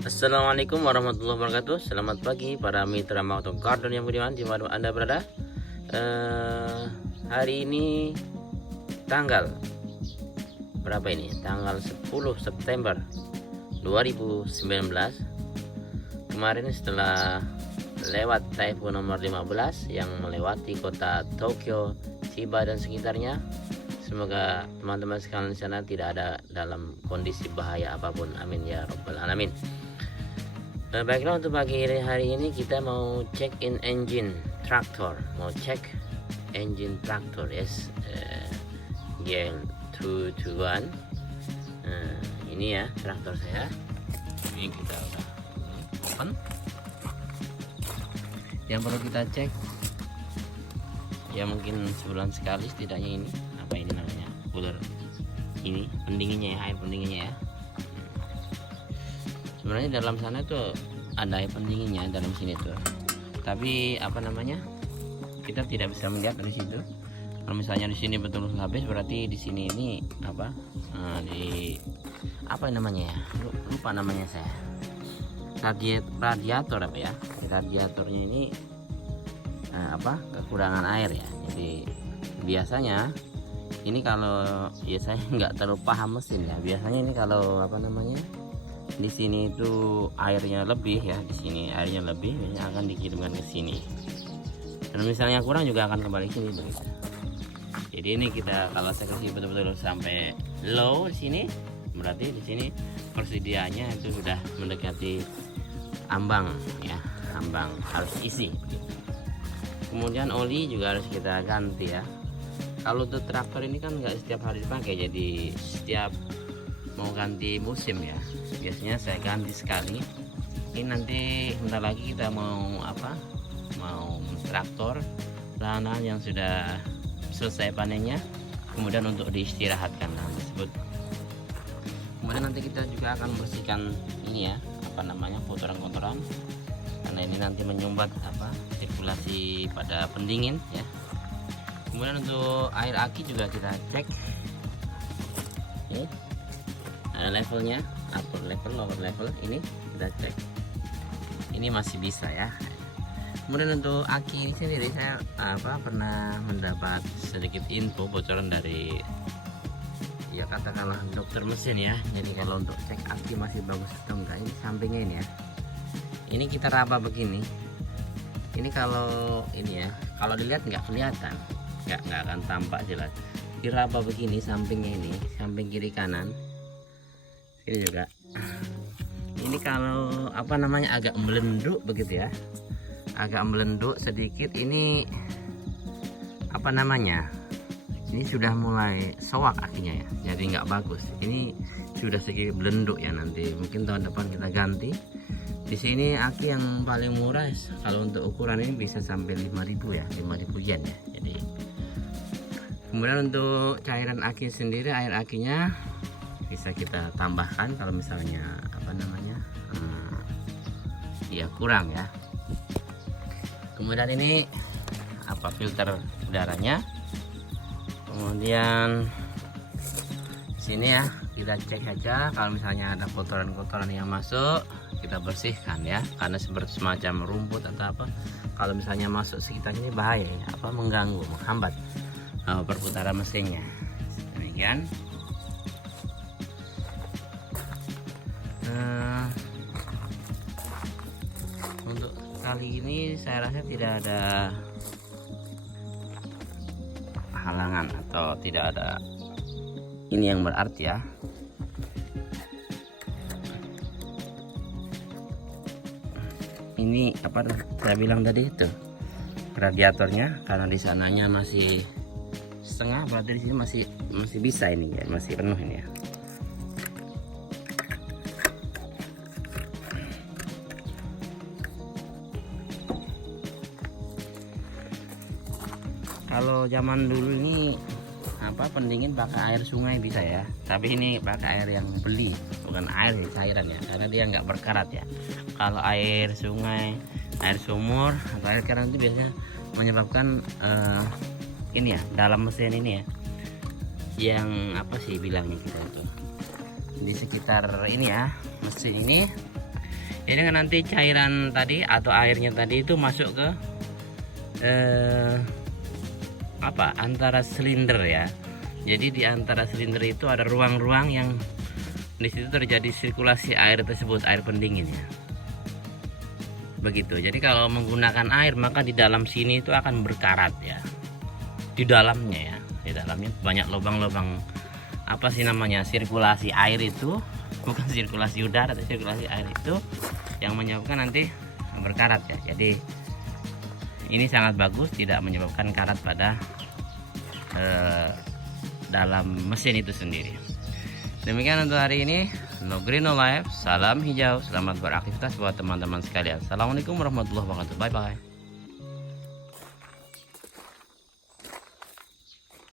Assalamualaikum warahmatullahi wabarakatuh. Selamat pagi para mitra Moto Garden yang budiman di mana Anda berada. Hari ini tanggal berapa ini? Tanggal 10 September 2019. Kemarin setelah lewat typhoon nomor 15 yang melewati kota Tokyo, Chiba dan sekitarnya, semoga teman-teman sekalian di sana tidak ada dalam kondisi bahaya apapun. Amin ya robbal alamin. Baiklah, untuk pagi hari ini kita mau check in engine traktor, mau cek engine traktor, yes, GL221. Ini ya traktor saya. Ini kita udah open. Yang perlu kita cek ya mungkin sebulan sekali setidaknya, ini apa ini namanya, cooler ini pendinginnya ya, air pendinginnya ya. Sebenarnya dalam sana tuh ada air pendinginnya dalam sini tuh, tapi apa namanya, kita tidak bisa melihat dari situ. Kalau misalnya di sini betul habis, berarti di sini ini apa, di apa namanya ya, lupa namanya saya, radiator apa ya, radiatornya ini apa, kekurangan air ya. Jadi biasanya ini kalau ya saya nggak terlalu paham mesin ya, biasanya ini kalau apa namanya, di sini itu airnya lebih ya, di sini airnya lebih, akan dikirimkan ke sini, dan misalnya kurang juga akan kembali ke sini begitu. Jadi ini kita kalau saya kasih betul-betul sampai low di sini, berarti di sini persediaannya itu sudah mendekati ambang ya, ambang harus isi begitu. Kemudian oli juga harus kita ganti ya. Kalau untuk traktor ini kan nggak setiap hari dipakai, jadi setiap mau ganti musim ya, biasanya saya ganti sekali. Ini nanti bentar lagi kita mau apa, mau traktor lahan yang sudah selesai panennya, kemudian untuk diistirahatkan lahan tersebut. Kemudian nanti kita juga akan bersihkan ini ya, apa namanya, kotoran-kotoran, karena ini nanti menyumbat apa, sirkulasi pada pendingin ya. Kemudian untuk air aki juga kita cek ini, levelnya, upper level, lower level, ini kita cek, ini masih bisa ya. Kemudian untuk aki ini sendiri saya pernah mendapat sedikit info bocoran dari ya katakanlah dokter mesin ya. Jadi kalau untuk cek aki masih bagus atau enggak, ini sampingnya ini ya, ini kita raba begini. Ini kalau ini ya, kalau dilihat nggak kelihatan, nggak akan tampak jelas. Diraba begini sampingnya, ini samping kiri kanan ini juga. Ini kalau apa namanya, agak melenduk begitu ya, agak melenduk sedikit. Ini apa namanya, ini sudah mulai soak akinya ya, jadi nggak bagus. Ini sudah sedikit melenduk ya, nanti mungkin tahun depan kita ganti. Di sini aki yang paling murah kalau untuk ukuran ini bisa sampai 5.000 ya, 5.000 yen ya. Jadi kemudian untuk cairan aki sendiri, air akinya bisa kita tambahkan kalau misalnya apa namanya, ya kurang ya. Kemudian ini apa, filter udaranya. Kemudian sini ya, kita cek aja kalau misalnya ada kotoran-kotoran yang masuk, kita bersihkan ya, karena seperti semacam rumput atau apa, kalau misalnya masuk sekitar ini bahaya ya, apa, mengganggu, menghambat perputaran mesinnya. Demikian. Untuk kali ini saya rasa tidak ada halangan atau tidak ada ini yang berarti ya. Ini apa saya bilang tadi itu, radiatornya, karena di sananya masih setengah, berarti di sini masih bisa ini ya, masih penuh ini ya. Kalau zaman dulu ini apa, pendingin pakai air sungai bisa ya, tapi ini pakai air yang beli, bukan air cairan ya, karena dia nggak berkarat ya. Kalau air sungai, air sumur atau air keran itu biasanya menyebabkan ini ya, dalam mesin ini ya, yang apa sih bilangnya kita itu, di sekitar ini ya, mesin ini Ini kan nanti cairan tadi atau airnya tadi itu masuk ke antara silinder ya. Jadi di antara silinder itu ada ruang-ruang yang di situ terjadi sirkulasi air tersebut, air pendingin ya. Begitu. Jadi kalau menggunakan air maka di dalam sini itu akan berkarat ya. Di dalamnya ya. Di dalamnya banyak lubang-lubang sirkulasi air itu, bukan sirkulasi udara, tapi sirkulasi air itu yang menyebabkan nanti berkarat ya. Jadi ini sangat bagus, tidak menyebabkan karat pada dalam mesin itu sendiri. Demikian untuk hari ini. No Green No Life, salam hijau, selamat beraktivitas buat teman-teman sekalian. Assalamualaikum warahmatullahi wabarakatuh. Bye bye.